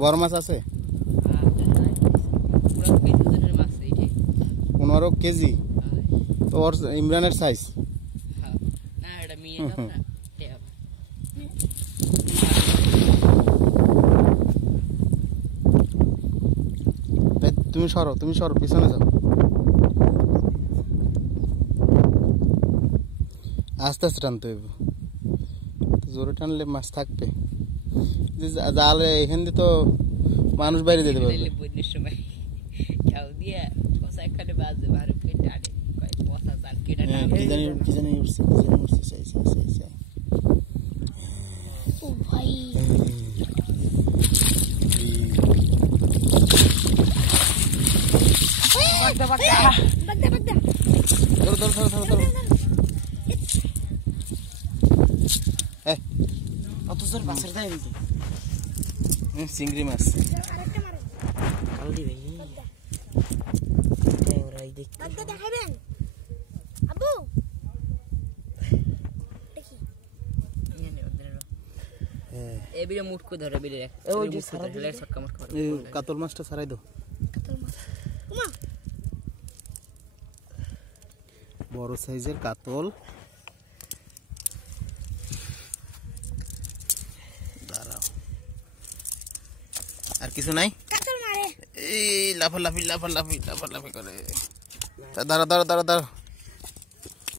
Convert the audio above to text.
বড় মাছ আছে 15 কেজি তো ওর ইমরানের সাইজ তুমি সরো পিছনে যাও আস্তে আস্তে টানতে হইব জোরে টানলে মাছ থাকবে জালে এখান দিয়ে তো মানুষ বাইরে যেতে পারবে কি জানি উঠছে ও ভাই ধর অত জোর মাছের দায় নাকি চিংড়ি মাছ কাতল মাছটা ছাড়াই দাও বড় সাইজের কাতল দাঁড়াও আর কিছু নাই এই লাফালাফি করে দাঁড়া